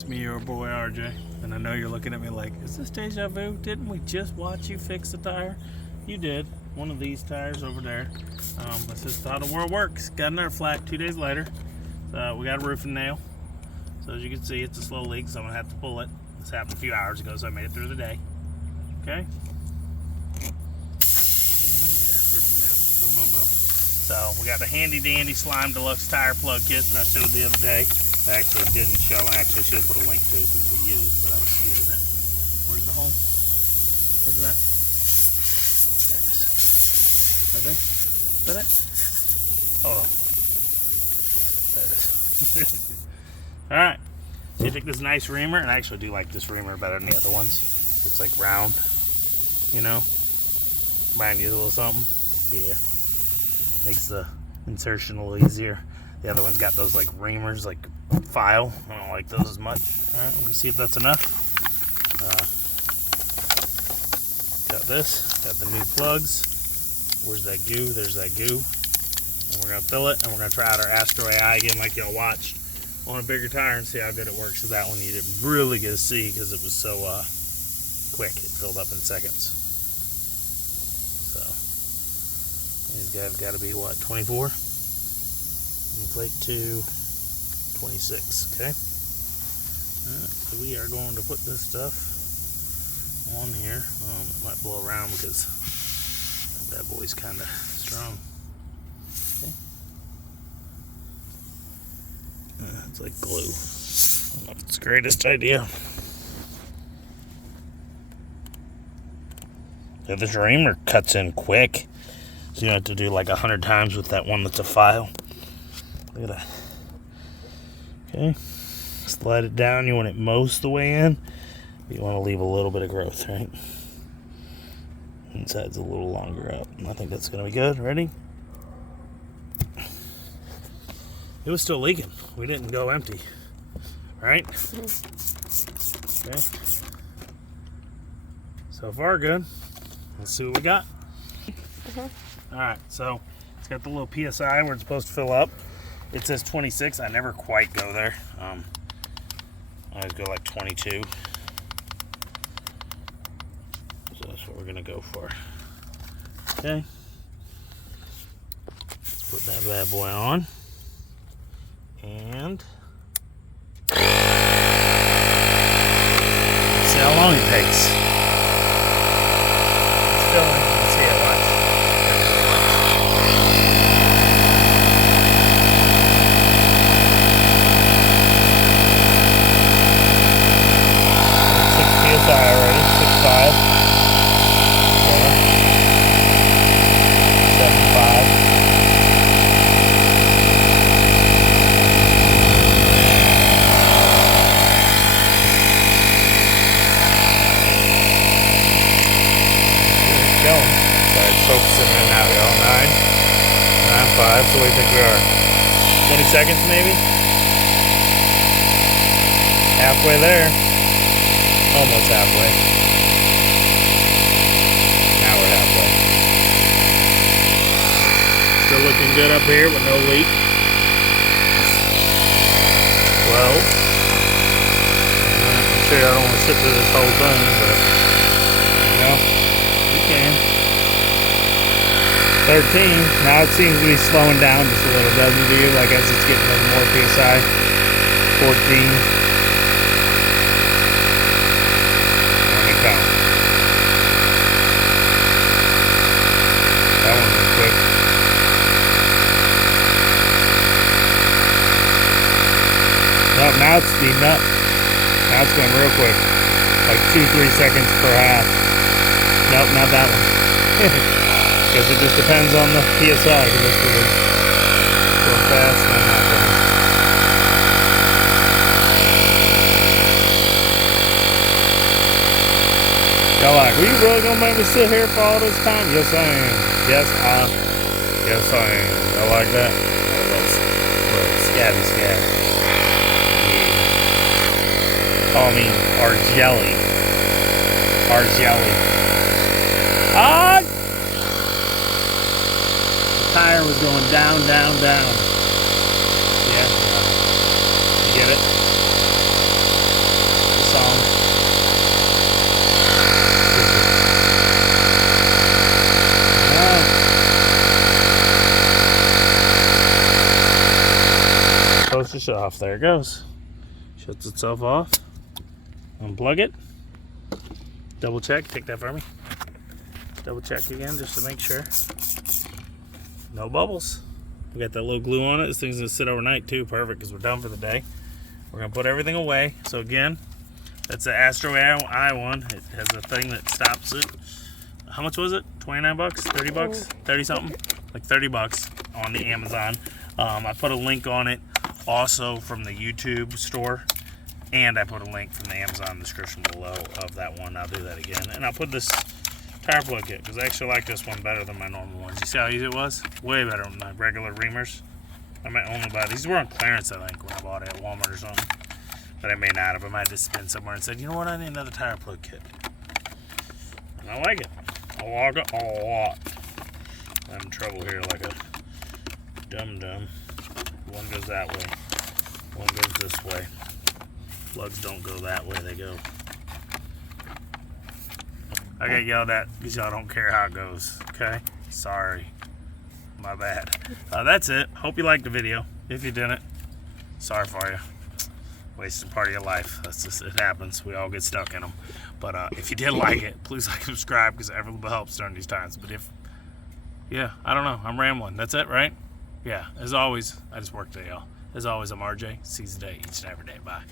It's me, your boy RJ, and I know you're looking at me like, is this deja vu? Didn't we just watch you fix the tire? You did. One of these tires over there. That's just how the world works. Got another flat 2 days later. We got a roofing nail. So as you can see, it's a slow leak, so I'm going to have to pull it. This happened a few hours ago, so I made it through the day. Okay? And yeah, roofing nail. Boom, boom, boom. So we got the handy dandy Slime Deluxe tire plug kit that I showed the other day. Actually didn't show, and actually should have put a link to since we used, but I was using it. Where's the hole? Where's that? There it is. Right there? Is that it? Hold on. There it is. Alright. So you take this nice reamer, and I actually do like this reamer better than the other ones. It's like round, you know? Remind you a little something. Yeah. Makes the insertion a little easier. The other one's got those like reamers, like file. I don't like those as much. Alright, we'll see if that's enough. Got this. Got the new plugs. Where's that goo? There's that goo. And we're going to fill it, and we're going to try out our astroAi again like y'all watched on a bigger tire and see how good it works. Because that one you didn't really get to see because it was so quick. It filled up in seconds. So, these guys got to be what, 24? Inflate to 26, okay? Alright, so we are going to put this stuff on here. It might blow around because that bad boy's kind of strong. Okay. It's like glue. I don't know if it's the greatest idea. So this reamer cuts in quick, so you don't have to do like 100 times with that one that's a file. Look at that. Okay, slide it down. You want it most the way in. You want to leave a little bit of growth, right? Inside's a little longer out. I think that's going to be good. Ready? It was still leaking. We didn't go empty, right? Okay. So far, good. Let's see what we got. All right, so it's got the little PSI where it's supposed to fill up. It says 26. I never quite go there. I always go like 22. So that's what we're gonna go for. Okay. Let's put that bad boy on. And see how long it takes. It's filling. Let's see how much. 6 PSI already, 6.5, 7.5. It's going. Sorry, it's focusing in and out, y'all. 9.5. So what do you think we are? 20 seconds maybe? Halfway there. Almost halfway. Now we're halfway. Still looking good up here with no leak. 12. I'm sure I don't want to sit through this whole thing, but you know, you can. 13. Now it seems to be slowing down just a little, doesn't it? Like as it's getting a little more PSI. 14. That one went quick. Nope, now it's speeding up. Now it's going real quick. Like 2-3 seconds per half. Nope, not that one. Because it just depends on the PSI. Because this was going fast and I'm not going. Y'all like, were you really gonna make me sit here for all this time? Yes, I am. Yes, I am. Y'all like that? That's scabby scab. Yeah. Call me Argelli. Argelli. Ah! The tire was going down, down, down. Yeah. You get it? switched off. There it goes. Shuts itself off. Unplug it. Double check. Take that for me. Double check again just to make sure. No bubbles. We got that little glue on it. This thing's gonna sit overnight too. Perfect, because we're done for the day. We're gonna put everything away. So again, that's the astroAi one. It has a thing that stops it. How much was it? 29 bucks? 30 bucks? 30 something? Like 30 bucks on the Amazon. I put a link on it also from the YouTube store. And I put a link from the Amazon description below of that one. I'll do that again. And I'll put this tire plug kit, because I actually like this one better than my normal ones. You see how easy it was? Way better than my regular reamers. I might only buy these. Were on clearance, I think, when I bought it at Walmart or something. But I may not have. I might have just been somewhere and said, you know what, I need another tire plug kit. And I like it. I like it a lot. I'm in trouble here like a dum-dum. One goes that way. One goes this way. Plugs don't go that way, they go. I get yelled at because y'all don't care how it goes, okay? Sorry. My bad. That's it. Hope you liked the video. If you didn't, sorry for you. Wasting part of your life. That's just, it happens. We all get stuck in them. But if you did like it, please like and subscribe, because every little bit helps during these times. But yeah, I don't know. I'm rambling. That's it, right? Yeah, as always, I just work today, y'all. As always, I'm RJ. Seize the day each and every day. Bye.